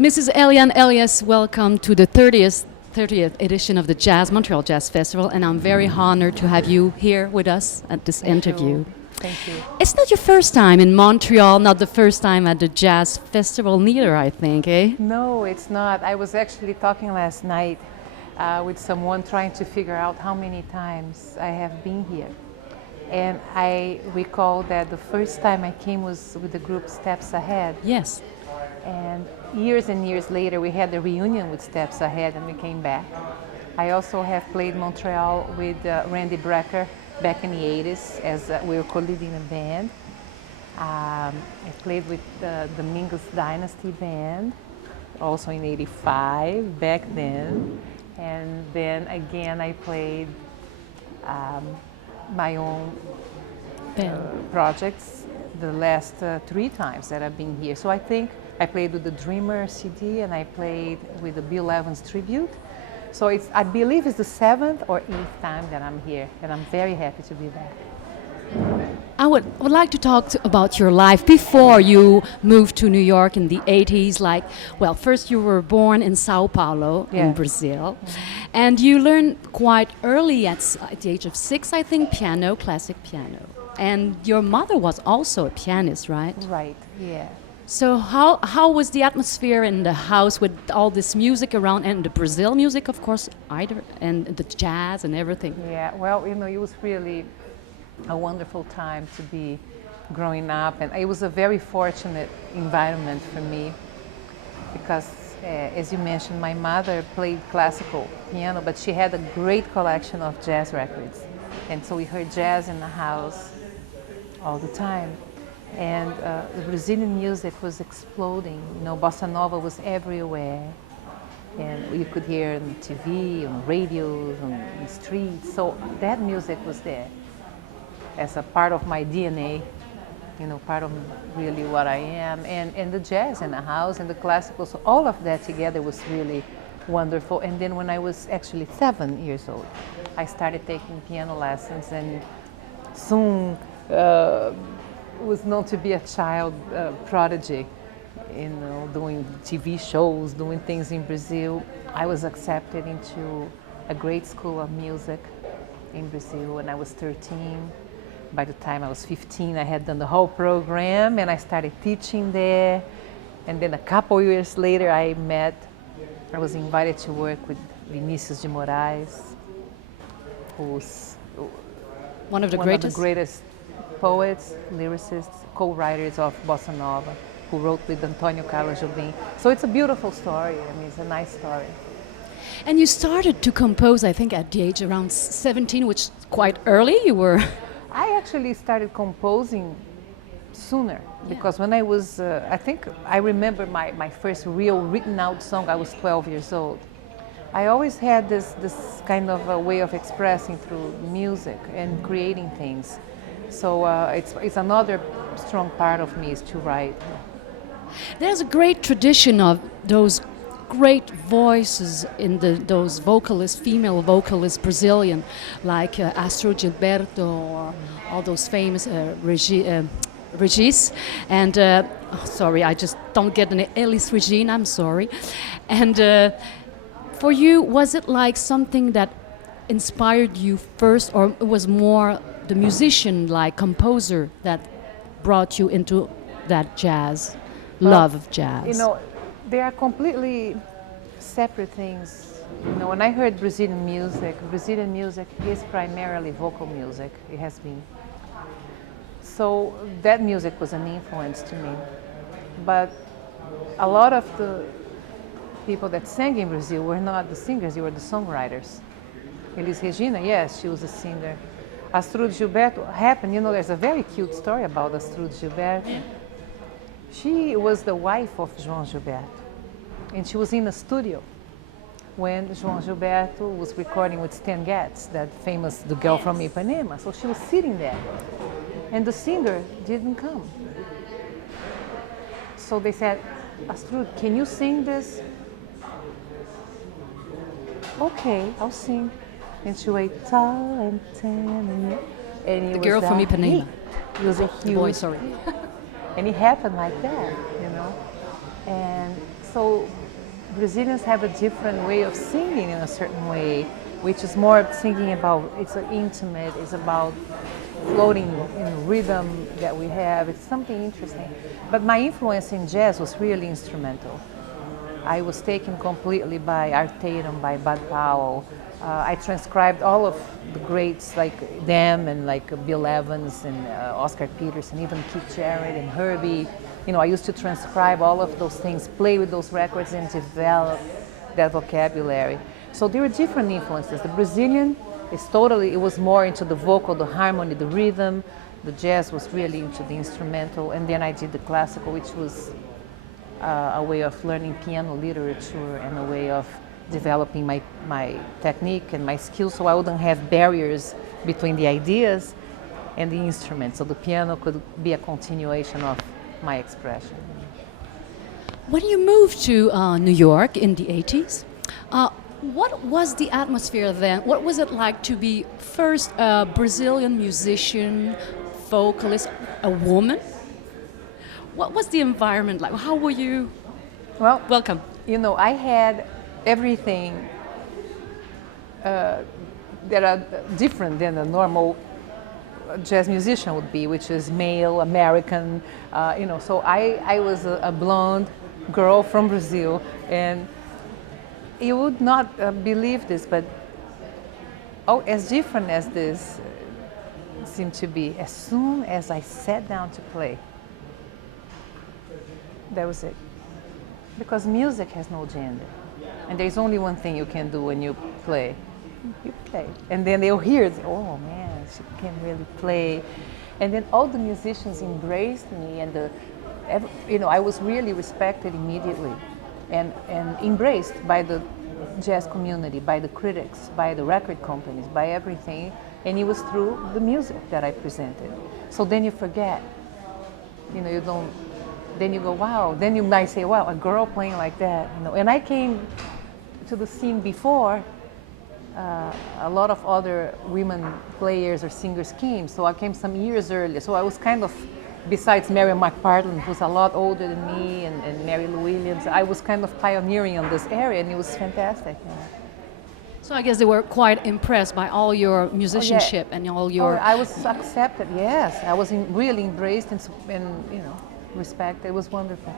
Mrs. Eliane Elias, welcome to the 30th edition of the Montreal Jazz Festival, and I'm very honored to have you here with us at this interview. Thank you. It's not your first time in Montreal, not the first time at the Jazz Festival neither, I think, eh? No, it's not. I was actually talking last night with someone trying to figure out how many times I have been here. And I recall that the first time I came was with the group Steps Ahead. Yes. And years later, we had a reunion with Steps Ahead and we came back. I also have played Montreal with Randy Brecker back in the 80s as we were co-leading a band. I played with the Mingus Dynasty Band, also in 85, back then. And then again, I played my own projects the last 3 times that I've been here. So I think I played with the Dreamer CD and I played with the Bill Evans tribute. So I believe it's the 7th or 8th time that I'm here, and I'm very happy to be back. I would like to talk about your life before you moved to New York in the 80s. Like, well, first you were born in Sao Paulo in Brazil, and you learned quite early at the age of 6, I think, piano, classic piano. And your mother was also a pianist, right? Right, yeah. So how was the atmosphere in the house with all this music around, and the Brazil music, of course, and the jazz and everything? Yeah, well, you know, it was really a wonderful time to be growing up, and it was a very fortunate environment for me because, as you mentioned, my mother played classical piano, but she had a great collection of jazz records, and so we heard jazz in the house all the time. And the Brazilian music was exploding. You know, bossa nova was everywhere, and you could hear on TV, on radios, on the streets. So that music was there as a part of my DNA, you know, part of really what I am. And the jazz in the house and the classical, so all of that together was really wonderful. And then when I was actually 7 years old, I started taking piano lessons, and soon was known to be a child prodigy, you know, doing TV shows, doing things in Brazil. I was accepted into a great school of music in Brazil when I was 13. By the time I was 15, I had done the whole program and I started teaching there. And then a couple years later, I was invited to work with Vinicius de Moraes, who's one of the greatest poets, lyricists, co-writers of bossa nova, who wrote with Antonio Carlos Jobim. So it's a beautiful story. I mean, it's a nice story. And you started to compose, I think, at the age around 17, which is quite early. You were. I actually started composing sooner because when I was, I think I remember my first real written out song. I was 12 years old. I always had this kind of a way of expressing through music and creating things. So it's another strong part of me is to write. There's a great tradition of those great voices in those vocalists, female vocalists, Brazilian, like Astro Gilberto or all those famous Regis. And sorry, I just don't get the name. Elis Regina, I'm sorry. And for you, was it like something that inspired you first, or it was more the musician, like composer, that brought you into that jazz, love of jazz? You know, they are completely separate things. You know, when I heard Brazilian music is primarily vocal music. It has been. So that music was an influence to me. But a lot of the people that sang in Brazil were not the singers, they were the songwriters. Elis Regina, yes, she was a singer. Astrud Gilberto happened, you know, there's a very cute story about Astrud Gilberto. Yeah. She was the wife of João Gilberto, and she was in a studio when João Gilberto was recording with Stan Getz, that famous The Girl from Ipanema. So she was sitting there, and the singer didn't come. So they said, Astrud, can you sing this? Okay, I'll sing. And she waited tall and tan, and The Girl from Ipanema. It was a huge boy, sorry. And it happened like that, you know. And so Brazilians have a different way of singing in a certain way, which is more singing about, it's intimate, it's about floating in rhythm that we have. It's something interesting. But my influence in jazz was really instrumental. I was taken completely by Art Tatum, by Bud Powell. I transcribed all of the greats like them and like Bill Evans and Oscar Peterson, even Keith Jarrett and Herbie. You know, I used to transcribe all of those things, play with those records and develop that vocabulary. So there were different influences. The Brazilian is totally, it was more into the vocal, the harmony, the rhythm. The jazz was really into the instrumental. And then I did the classical, which was a way of learning piano literature and a way of developing my technique and my skills so I wouldn't have barriers between the ideas and the instrument. So the piano could be a continuation of my expression. When you moved to New York in the 80s, what was the atmosphere then? What was it like to be first a Brazilian musician, vocalist, a woman? What was the environment like? How were you? Well, welcome. You know, I had everything that are different than a normal jazz musician would be, which is male, American, you know. So I was a blonde girl from Brazil, and you would not believe this, but as different as this seemed to be, as soon as I sat down to play, that was it. Because music has no gender. And there's only one thing you can do when you play. You play. And then they'll hear it, oh man, she can really play. And then all the musicians embraced me, and you know, I was really respected immediately and embraced by the jazz community, by the critics, by the record companies, by everything. And it was through the music that I presented. So then you forget, you know, you don't, then you go, wow. Then you might say, wow, a girl playing like that, you know. And I came to the scene before a lot of other women players or singers came. So I came some years earlier. So I was kind of, besides Mary McPartland, who's a lot older than me, and Mary Lou Williams, I was kind of pioneering on this area, and it was fantastic. You know. So I guess they were quite impressed by all your musicianship and all your... I was accepted, yes. I was really embraced and you know, respected. It was wonderful.